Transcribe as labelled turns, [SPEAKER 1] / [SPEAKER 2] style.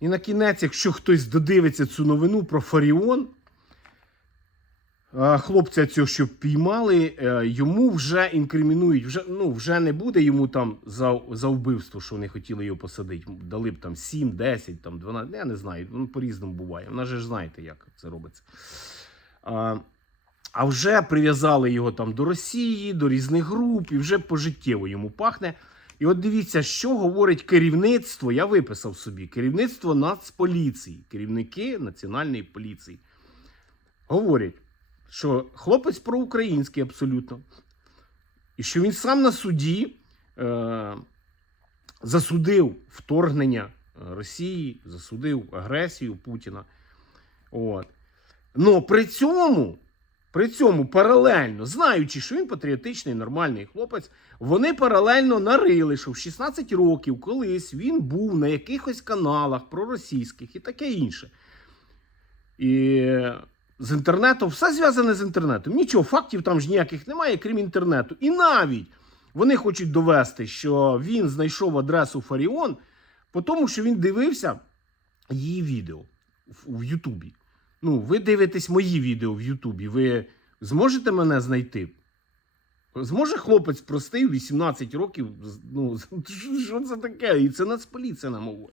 [SPEAKER 1] І на кінець, якщо хтось додивиться цю новину про Фаріон, хлопця цього, що піймали, е, йому вже інкримінують, вже, ну, вже не буде йому там за, за вбивство, що вони хотіли його посадити. Дали б там 7, 10, там 12, я не знаю, ну, по-різному буває. Вона ж знаєте, як це робиться. А, а вже прив'язали його там до Росії, до різних груп, і вже пожиттєво йому пахне. І от дивіться, що говорить керівництво. Я виписав собі керівництво Нацполіції, керівники Національної поліції. Говорять, що хлопець проукраїнський абсолютно. І що він сам на суді е, засудив вторгнення е, Росії, засудив агресію Путіна. От. Но при цьому, при цьому паралельно, знаючи, що він патріотичний, нормальний хлопець, вони паралельно нарили, що в 16 років колись він був на якихось каналах проросійських і таке інше. І з інтернетом все зв'язане з інтернетом. Нічого, фактів там ж ніяких немає, крім інтернету. І навіть вони хочуть довести, що він знайшов адресу Фаріон, тому, що він дивився її відео в Ютубі. Ну, ви дивитесь мої відео в Ютубі. Ви зможете мене знайти? Зможе хлопець простий, 18 років. Ну, що це таке? І це Нацполіція нам говорить.